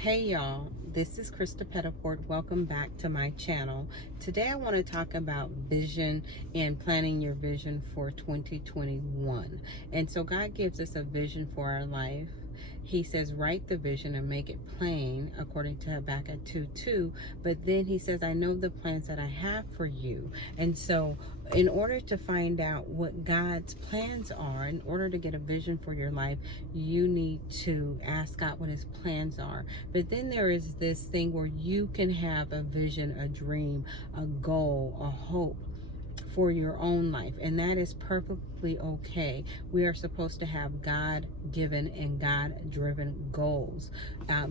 Hey y'all, this is Krista Pettiford. Welcome back to my channel. Today I want to talk about vision and planning your vision for 2021. And so God gives us a vision for our life. He says, write the vision and make it plain, according to Habakkuk 2:2. But then he says, I know the plans that I have for you. And so in order to find out what God's plans are, in order to get a vision for your life, you need to ask God what his plans are. But then there is this thing where you can have a vision, a dream, a goal, a hope for your own life, and that is perfectly okay. We are supposed to have God-given and God-driven goals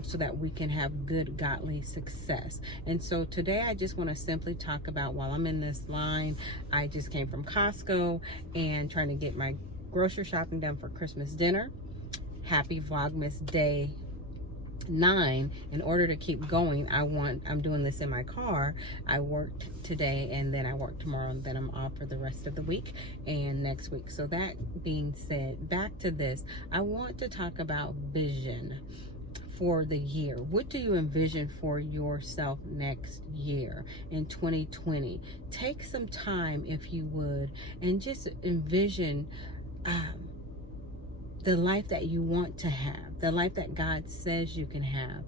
so that we can have good godly success. And so today I just want to simply talk about, while I'm in this line, I just came from Costco and trying to get my grocery shopping done for Christmas dinner. Happy Vlogmas Day 9. In order to keep going, I'm doing this in my car. I worked today and then I work tomorrow, and then I'm off for the rest of the week and next week. So that being said, back to this, I want to talk about vision for the year. What do you envision for yourself next year in 2020? Take some time, if you would, and just envision the life that you want to have, the life that God says you can have.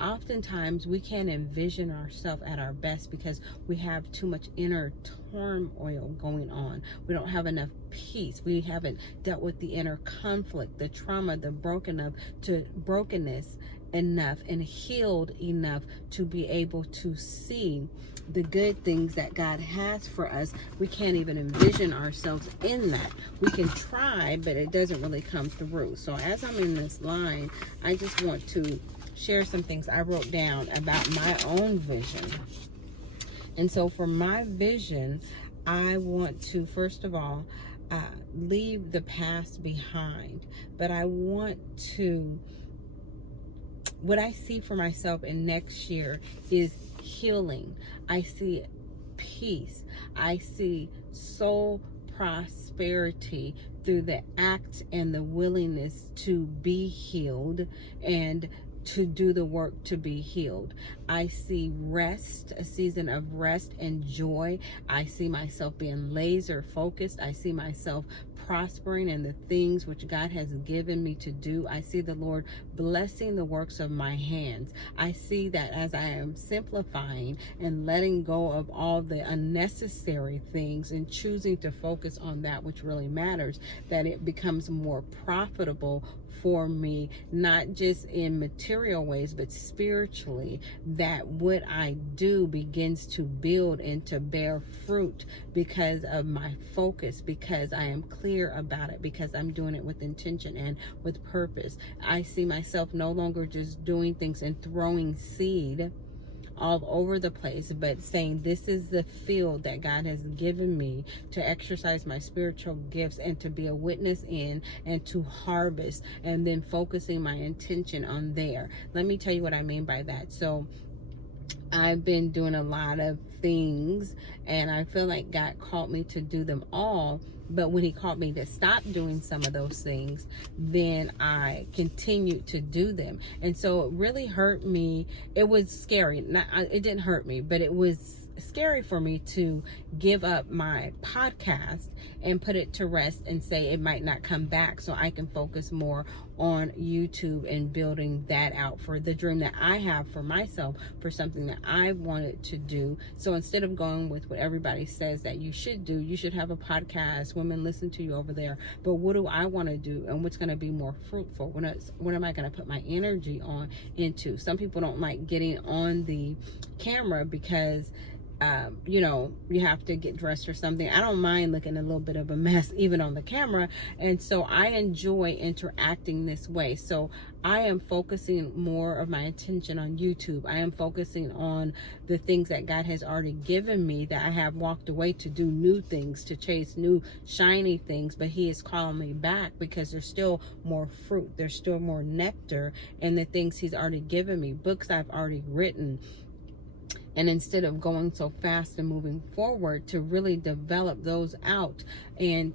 Oftentimes we can't envision ourselves at our best because we have too much inner turmoil going on. We don't have enough peace. We haven't dealt with the inner conflict, the trauma, the brokenness enough and healed enough to be able to see the good things that God has for us. We can't even envision ourselves in that. We can try, but it doesn't really come through. So as I'm in this line, I just want to share some things I wrote down about my own vision. And so for my vision, I want to, first of all, leave the past behind. But I want to, what I see for myself in next year is healing. I see peace. I see soul prosperity through the act and the willingness to be healed and to do the work to be healed. I see rest, a season of rest and joy. I see myself being laser focused. I see myself prospering in the things which God has given me to do. I see the Lord blessing the works of my hands. I see that as I am simplifying and letting go of all the unnecessary things and choosing to focus on that which really matters, that it becomes more profitable for me, not just in material ways, but spiritually, that what I do begins to build and to bear fruit because of my focus, because I am clear about it, because I'm doing it with intention and with purpose. I see myself no longer just doing things and throwing seed all over the place, but saying this is the field that God has given me to exercise my spiritual gifts and to be a witness in and to harvest, and then focusing my intention on there. Let me tell you what I mean by that. So I've been doing a lot of things and I feel like God called me to do them all. But when he called me to stop doing some of those things, then I continued to do them. And so it really hurt me. It was scary. It didn't hurt me, but it was scary for me to give up my podcast and put it to rest and say it might not come back, so I can focus more on YouTube and building that out for the dream that I have for myself, for something that I wanted to do. So instead of going with what everybody says that you should do, you should have a podcast, women listen to you over there, but what do I want to do and what's going to be more fruitful? What am I going to put my energy on into? Some people don't like getting on the camera because you know, you have to get dressed or something. I don't mind looking a little bit of a mess even on the camera, and so I enjoy interacting this way. So I am focusing more of my attention on YouTube. I am focusing on the things that God has already given me, that I have walked away to do new things, to chase new shiny things, but he is calling me back because there's still more fruit, there's still more nectar in the things he's already given me, books I've already written. And instead of going so fast and moving forward, to really develop those out and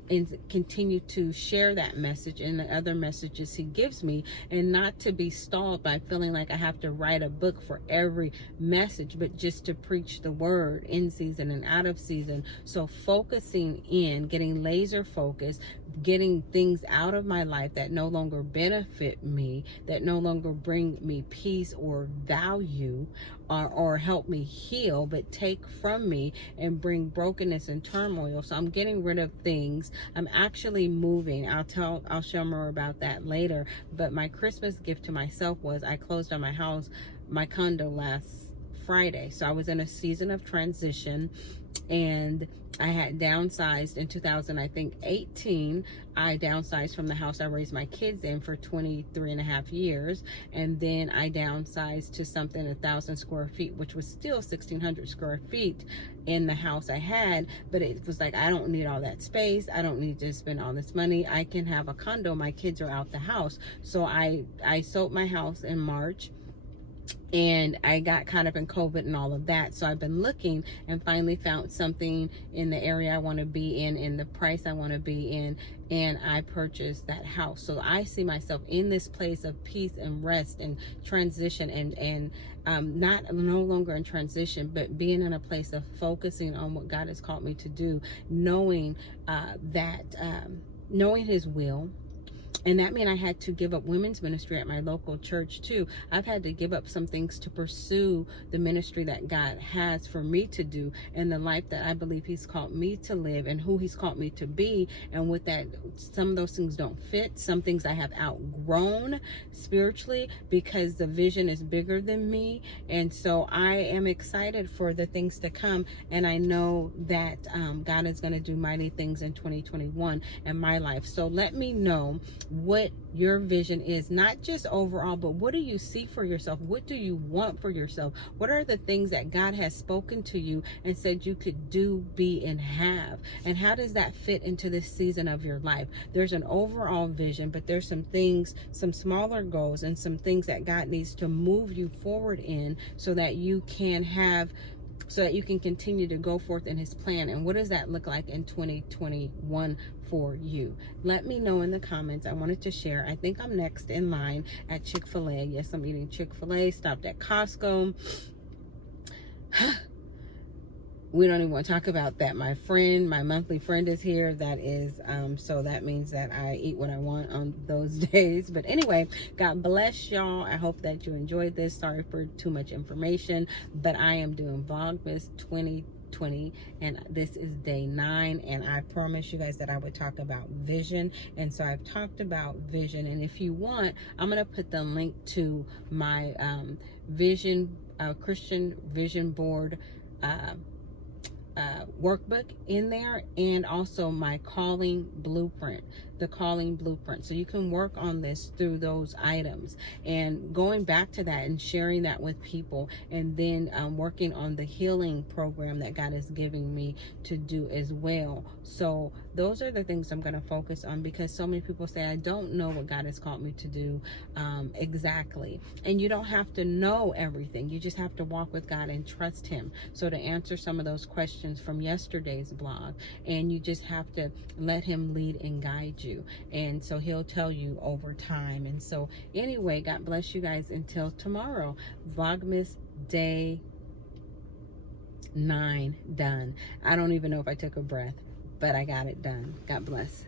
continue to share that message and the other messages he gives me, and not to be stalled by feeling like I have to write a book for every message, but just to preach the word in season and out of season. So focusing in, getting laser focused, getting things out of my life that no longer benefit me, that no longer bring me peace or value, or help me heal, but take from me and bring brokenness and turmoil. So I'm getting rid of things. I'm actually moving. I'll share more about that later. But my Christmas gift to myself was I closed on my condo last Friday. So I was in a season of transition, and I had downsized in 2018. I downsized from the house I raised my kids in for 23 and a half years. And then I downsized to something 1,000 square feet, which was still 1,600 square feet in the house I had. But it was like, I don't need all that space. I don't need to spend all this money. I can have a condo. My kids are out the house. So I sold my house in March. And I got caught up in COVID and all of that. So I've been looking and finally found something in the area I want to be in the price I want to be in. And I purchased that house. So I see myself in this place of peace and rest and transition, and no longer in transition, but being in a place of focusing on what God has called me to do, knowing knowing his will. And that meant I had to give up women's ministry at my local church too. I've had to give up some things to pursue the ministry that God has for me to do, and the life that I believe he's called me to live, and who he's called me to be. And with that, some of those things don't fit. Some things I have outgrown spiritually because the vision is bigger than me. And so I am excited for the things to come. And I know that God is going to do mighty things in 2021 in my life. So let me know what your vision is, not just overall, but what do you see for yourself? What do you want for yourself? What are the things that God has spoken to you and said you could do, be, and have? And how does that fit into this season of your life? There's an overall vision, but there's some things, some smaller goals, and some things that God needs to move you forward in so that you can continue to go forth in his plan. And what does that look like in 2021 for you? Let me know in the comments. I wanted to share. I think I'm next in line at Chick-fil-A. Yes, I'm eating Chick-fil-A. Stopped at Costco. We don't even want to talk about that. My monthly friend is here. That is, so that means that I eat what I want on those days. But anyway, God bless y'all. I hope that you enjoyed this. Sorry for too much information, but I am doing Vlogmas 2020, and this is day 9. And I promised you guys that I would talk about vision. And so I've talked about vision. And if you want, I'm going to put the link to my Christian vision board workbook in there, and also my calling blueprint, the calling blueprint. So you can work on this through those items, and going back to that and sharing that with people, and then working on the healing program that God is giving me to do as well. So those are the things I'm going to focus on, because so many people say, I don't know what God has called me to do exactly. And you don't have to know everything. You just have to walk with God and trust him. So to answer some of those questions from yesterday's blog, and you just have to let him lead and guide you. And so he'll tell you over time. And so anyway, God bless you guys until tomorrow. Vlogmas day 9 done. I don't even know if I took a breath, but I got it done. God bless.